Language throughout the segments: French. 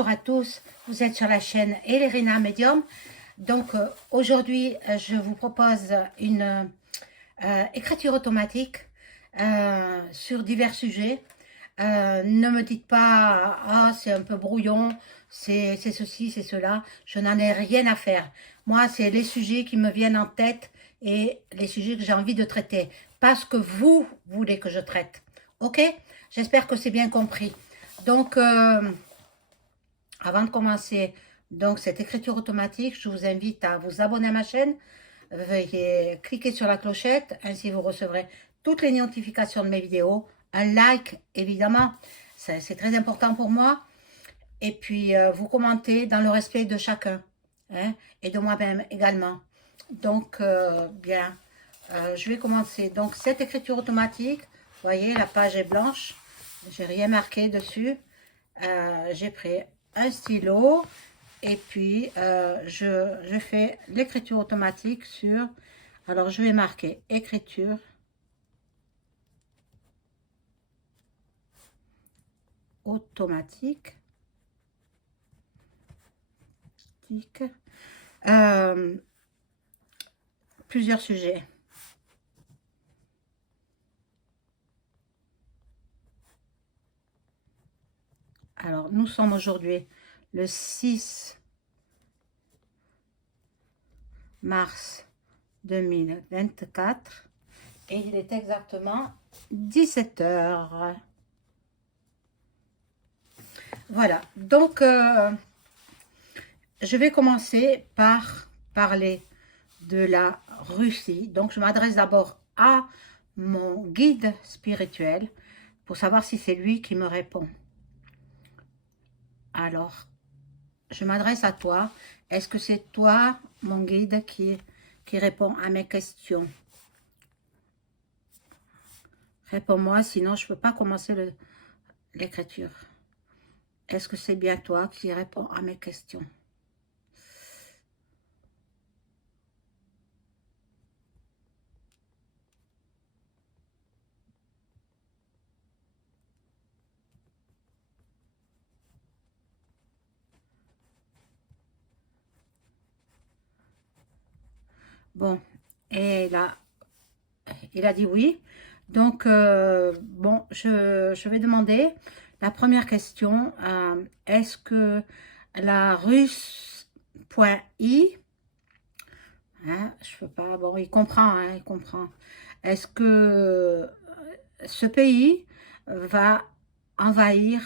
Bonjour à tous, vous êtes sur la chaîne Elerina Medium. Donc aujourd'hui, je vous propose une écriture automatique sur divers sujets. Ne me dites pas, ah c'est un peu brouillon, c'est ceci, c'est cela. Je n'en ai rien à faire. Moi, c'est les sujets qui me viennent en tête et les sujets que j'ai envie de traiter. Pas ce que vous voulez que je traite. Ok? J'espère que c'est bien compris. Donc, avant de commencer donc cette écriture automatique, je vous invite à vous abonner à ma chaîne. Veuillez cliquer sur la clochette, ainsi vous recevrez toutes les notifications de mes vidéos. Un like, évidemment, c'est très important pour moi. Et puis, vous commentez dans le respect de chacun, hein, et de moi-même également. Donc, bien, je vais commencer. Donc, cette écriture automatique, vous voyez, la page est blanche. J'ai rien marqué dessus. J'ai pris un stylo et puis je fais l'écriture automatique sur, alors je vais marquer écriture automatique, plusieurs sujets. Alors nous sommes aujourd'hui le 6 mars 2024 et il est exactement 17 h. Voilà, donc je vais commencer par parler de la Russie. Donc je m'adresse d'abord à mon guide spirituel pour savoir si c'est lui qui me répond. Alors, je m'adresse à toi. Est-ce que c'est toi, mon guide, qui répond à mes questions? Réponds-moi, sinon je ne peux pas commencer l'écriture. Est-ce que c'est bien toi qui réponds à mes questions? Bon, et là, il a dit oui. Donc, bon, je vais demander la première question. Est-ce que la russe.i, hein, je peux pas, bon, il comprend, hein, il comprend. Est-ce que ce pays va envahir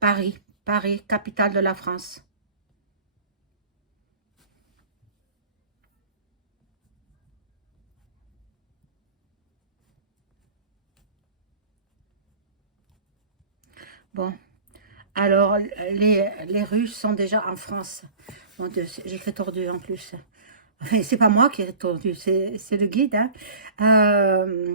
Paris, Paris, capitale de la France? Bon, alors les Russes sont déjà en France. Mon Dieu, j'écris tordu en plus. Enfin, c'est pas moi qui ai tordu, c'est le guide, hein. Euh,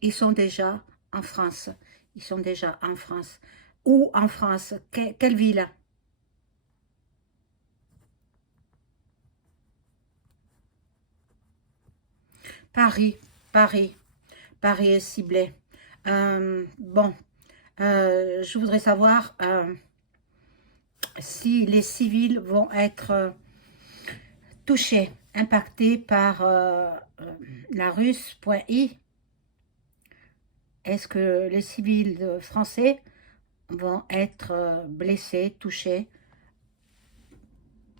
Ils sont déjà en France. Ils sont déjà en France. Où en France? Quelle ville? Paris, Paris, Paris est ciblé. Bon, je voudrais savoir si les civils vont être touchés, impactés par la russe.i. Est-ce que les civils français vont être blessés, touchés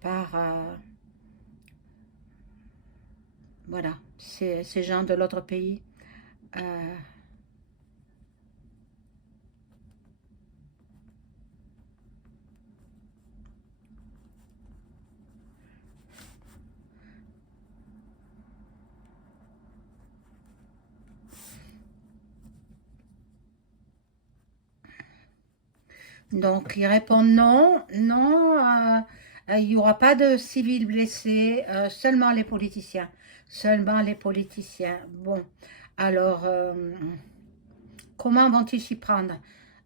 par voilà, ces gens de l'autre pays? Euh, donc, il répond non, non, il n'y aura pas de civils blessés, seulement les politiciens. Seulement les politiciens. Bon, alors, comment vont-ils s'y prendre?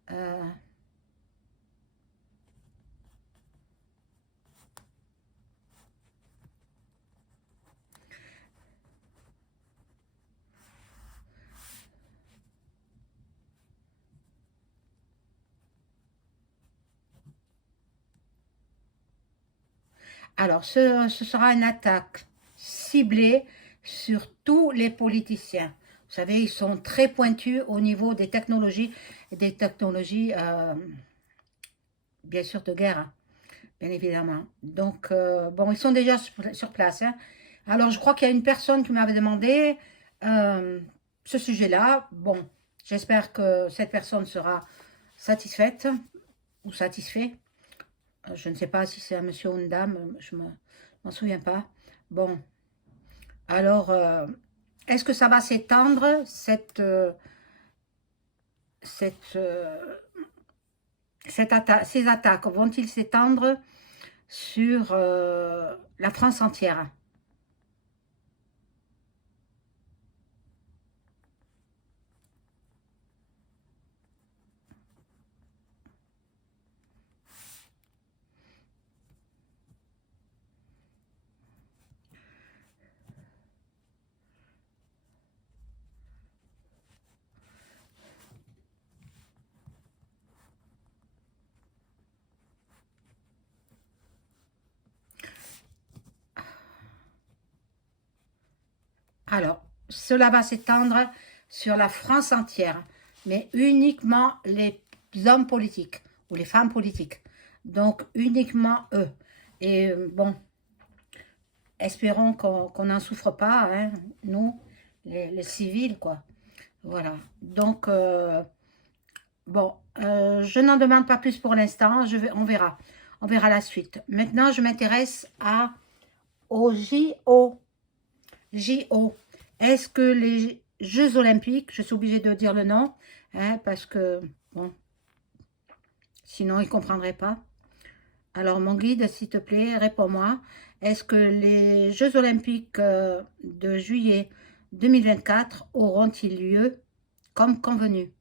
Euh, Alors, ce sera une attaque ciblée sur tous les politiciens. Vous savez, ils sont très pointus au niveau des technologies, bien sûr, de guerre, hein, bien évidemment. Donc, bon, ils sont déjà sur place, hein. Alors, je crois qu'il y a une personne qui m'avait demandé euh, ce sujet-là. Bon, j'espère que cette personne sera satisfaite ou satisfait. Je ne sais pas si c'est un monsieur ou une dame, je m'en souviens pas. Bon, alors, est-ce que ça va s'étendre, cette, ces attaques vont-ils s'étendre sur la France entière? Alors, cela va s'étendre sur la France entière, mais uniquement les hommes politiques ou les femmes politiques. Donc, uniquement eux. Et bon, espérons qu'on n'en souffre pas, hein, nous, les civils, quoi. Voilà. Donc, bon, je n'en demande pas plus pour l'instant. On verra. On verra la suite. Maintenant, je m'intéresse aux JO. JO. Est-ce que les Jeux Olympiques, je suis obligée de dire le nom, hein, parce que, bon, sinon ils ne comprendraient pas. Alors, mon guide, s'il te plaît, réponds-moi. Est-ce que les Jeux Olympiques de juillet 2024 auront-ils lieu comme convenu?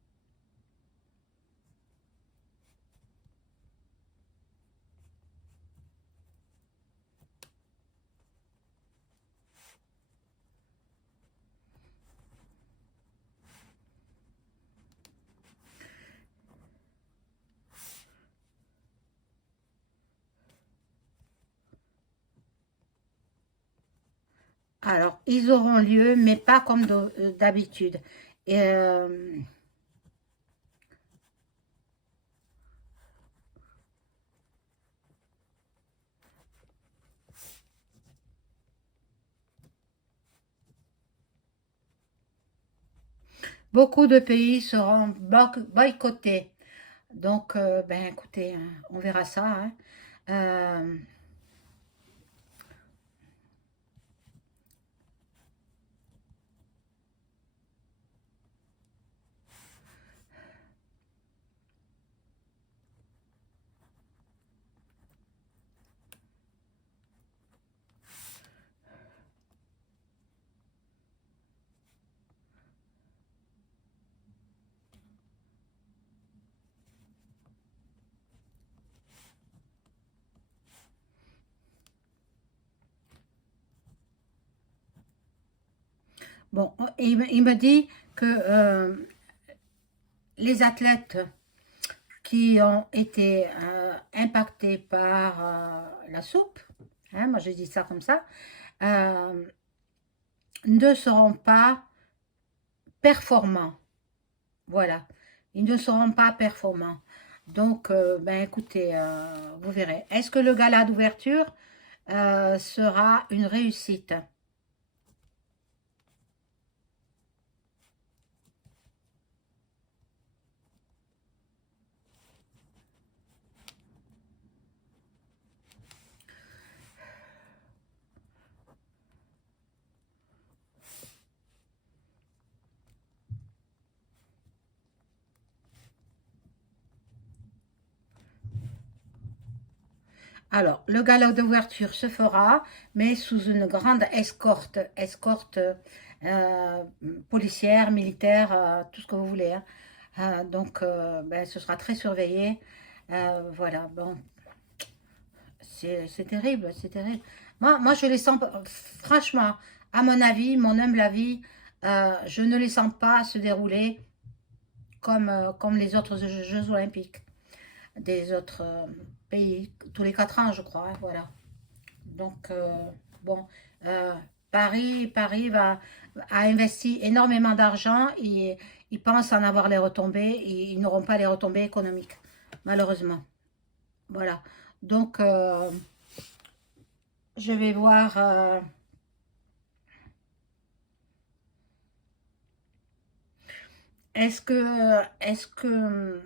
Alors, ils auront lieu, mais pas comme d'habitude. Et, beaucoup de pays seront boycottés. Donc, ben écoutez, hein, on verra ça, hein. Euh, bon, il me dit que les athlètes qui ont été impactés par la soupe, hein, moi je dis ça comme ça, euh, ne seront pas performants. Voilà, ils ne seront pas performants. Donc, ben écoutez, vous verrez. Est-ce que le gala d'ouverture sera une réussite? Alors, le gala d'ouverture se fera, mais sous une grande escorte euh, policière, militaire, tout ce que vous voulez, hein. Donc, ben, ce sera très surveillé. Voilà, bon, c'est terrible, c'est terrible. Moi, je les sens, franchement, à mon avis, mon humble avis, je ne les sens pas se dérouler comme les autres Jeux Olympiques des autres pays, tous les 4 ans, je crois, hein, voilà. Donc, bon, euh, Paris a investi énormément d'argent et ils pensent en avoir les retombées et ils n'auront pas les retombées économiques, malheureusement. Voilà. Donc, je vais voir. Est-ce que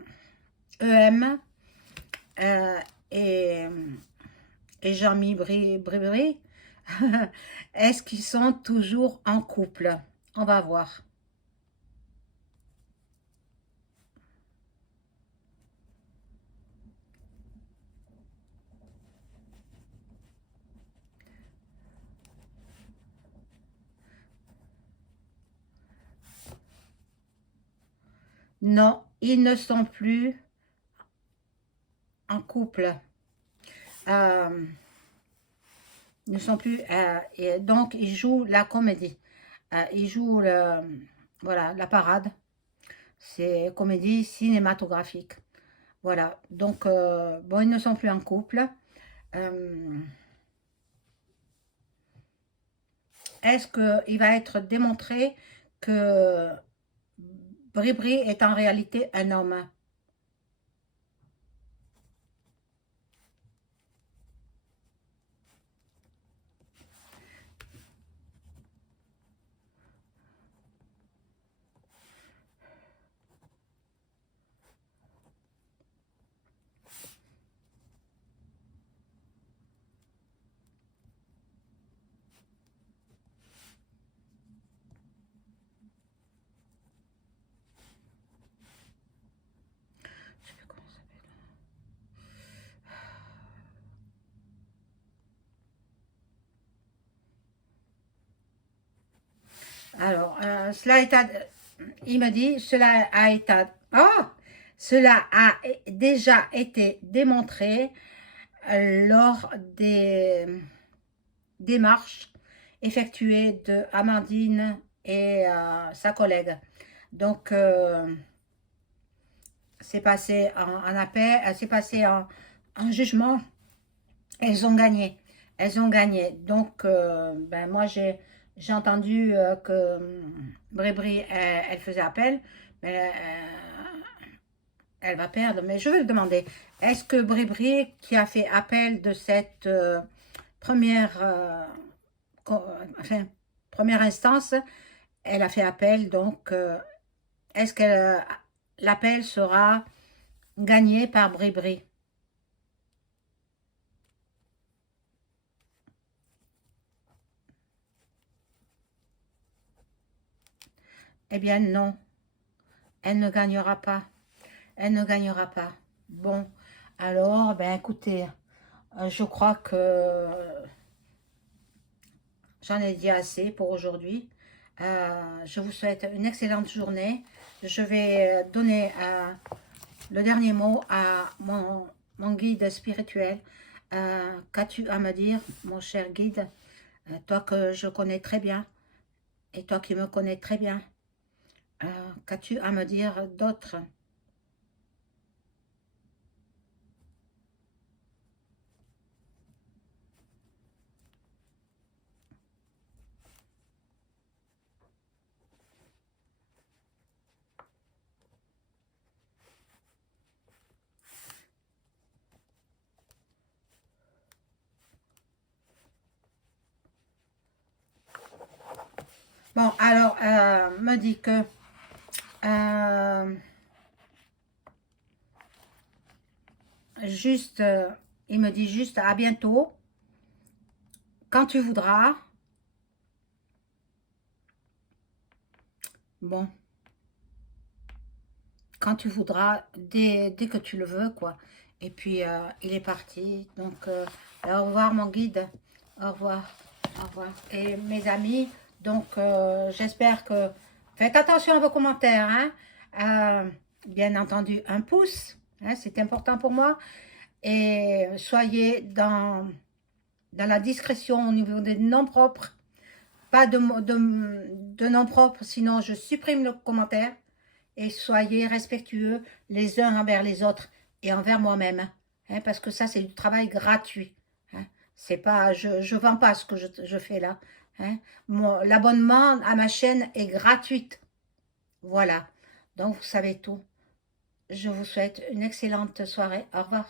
EM euh, et, et Jean-Mi Bribri, est-ce qu'ils sont toujours en couple? On va voir. Non, ils ne sont plus en couple. Euh, ils ne sont plus. Et donc, ils jouent la comédie. Ils jouent voilà, la parade. C'est comédie cinématographique. Voilà. Donc, bon, ils ne sont plus en couple. Euh, Est-ce qu'il va être démontré que Bribri est en réalité un homme? Je sais plus comment ça s'appelle. Alors, il me dit, cela a déjà été démontré lors des démarches effectuées de Amandine et sa collègue. Donc, c'est passé en appel, c'est passé en jugement. Elles ont gagné. Elles ont gagné. Donc, ben moi, j'ai entendu que Brébry, elle faisait appel, mais elle va perdre. Mais je vais le demander. Est-ce que Brébry, qui a fait appel de cette première, enfin, première instance, elle a fait appel, donc est-ce que l'appel sera gagné par Brébry? Eh bien non, elle ne gagnera pas. Elle ne gagnera pas. Bon, alors, ben écoutez, je crois que j'en ai dit assez pour aujourd'hui. Je vous souhaite une excellente journée. Je vais donner le dernier mot à mon guide spirituel. Qu'as-tu à me dire, mon cher guide, toi que je connais très bien et toi qui me connais très bien, qu'as-tu à me dire d'autre? Bon, alors, me dit que euh, juste, il me dit juste à bientôt, quand tu voudras. Bon, quand tu voudras, dès que tu le veux, quoi. Et puis, il est parti. Donc, au revoir, mon guide. Au revoir. Au revoir. Et mes amis, donc, j'espère que... Faites attention à vos commentaires, hein. Bien entendu, un pouce, hein, c'est important pour moi. Et soyez dans la discrétion au niveau des noms propres. Pas de noms propres, sinon je supprime le commentaire. Et soyez respectueux les uns envers les autres et envers moi-même, hein, parce que ça, c'est du travail gratuit. Hein. C'est pas, je vends pas ce que je fais là. Hein. L'abonnement à ma chaîne est gratuite. Voilà. Donc, vous savez tout. Je vous souhaite une excellente soirée. Au revoir.